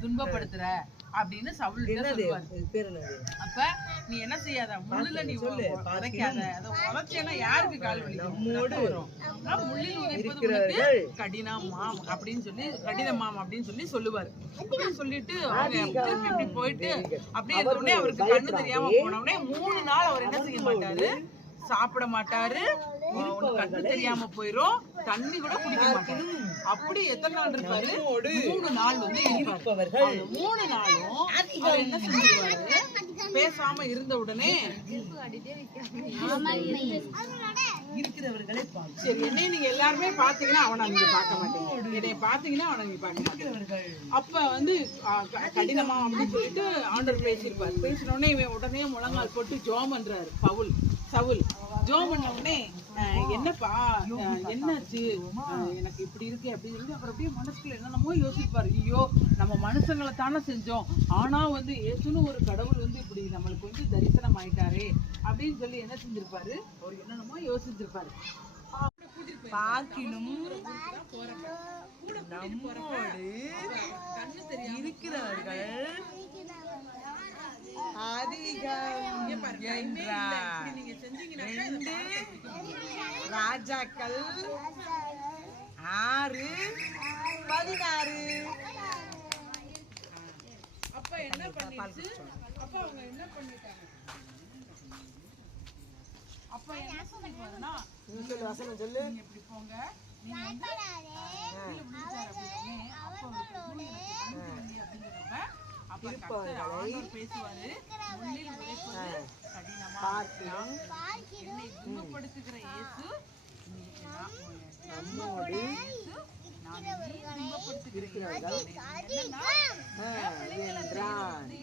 துன்பப்படுத்துற அப்படின்னு சவுல் சொல்லுவாரு. அப்ப நீ என்ன செய்யாத, முள்ளுல நீ உதைக்காத. அதை உதைச்சேன்னா யாருக்கு கால் வலிக்கும்? முள்ளில் உதைப்பது உனக்கு கடினமாம் அப்படின்னு சொல்லி சொல்லுவாரு. அப்படின்னு சொல்லிட்டு அவங்க இப்படி போயிட்டு அப்படியே இருந்தோடனே அவருக்கு கண்ணு தெரியாம போனோடனே 3 நாள் அவர் என்ன செய்ய மாட்டாரு, சாப்பிட மாட்டாரு. கண்ணு தெரியாம போயிரும், தண்ணி கூட குடிக்க மாட்டாரு. அப்படி எத்தனை நாள் இருப்பாரு? 3 நாள் வந்து இருப்பவர்கள். 3 நாளும் அவர் என்ன செஞ்சிருவாரு, பேசாம இருந்த உடனே இருக்கிறவர்களை சரி, என்னை நீங்க எல்லாருமே பாத்தீங்கன்னா அவனை நீங்க பார்க்க மாட்டீங்க, என்னை பாத்தீங்கன்னா அவனை நீங்க பார்க்க மாட்டீங்க. அப்ப வந்து கடினமா அப்படின்னு சொல்லிட்டு ஆண்டவர் பேசியிருப்பாரு. பேசின உடனே இவன் உடனே முழங்கால் போட்டு ஜோம் பண்றாரு. சவுல் ஜோம் பண்ண உடனே என்னப்பா என்னாச்சு, எனக்கு இப்படி இருக்கு அப்படின்னு சொல்லி அப்புறம் அப்படியே மனசுக்குள்ள என்னென்னமோ யோசிப்பாரு. ஐயோ, நம்ம மனுஷங்களை தானே செஞ்சோம், ஆனா வந்து இயேசுன்னு ஒரு கடவுள் வந்து இப்படி நம்மளுக்கு வந்து தரிசனம் ஆயிட்டாரே அப்படின்னு சொல்லி என்ன செஞ்சிருப்பாரு, அவர் என்னென்னமோ யோசிச்சிருப்பாரு. பார்க்கினும் நம்மோடு இருக்கிறவர்கள் ராஜாக்கள் 6:16. அப்ப என்ன பண்ணிச்சு, அப்ப அவங்க என்ன பண்ணிட்டாங்க, அப்ப என்ன சொல்லிப்பாருன்னா, வசனம் சொல்லு, நீங்க இப்படி போங்க, நீங்க பேசுவாரு. முள்ளில் உதைப்பது கடினமாக என்னை துன்பப்படுத்துகிற இயேசு நம்மோடு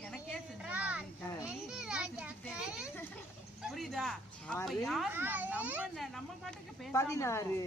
எனக்கே புரியுதா? அப்ப யாரு நம்ம பாட்டுக்கு 16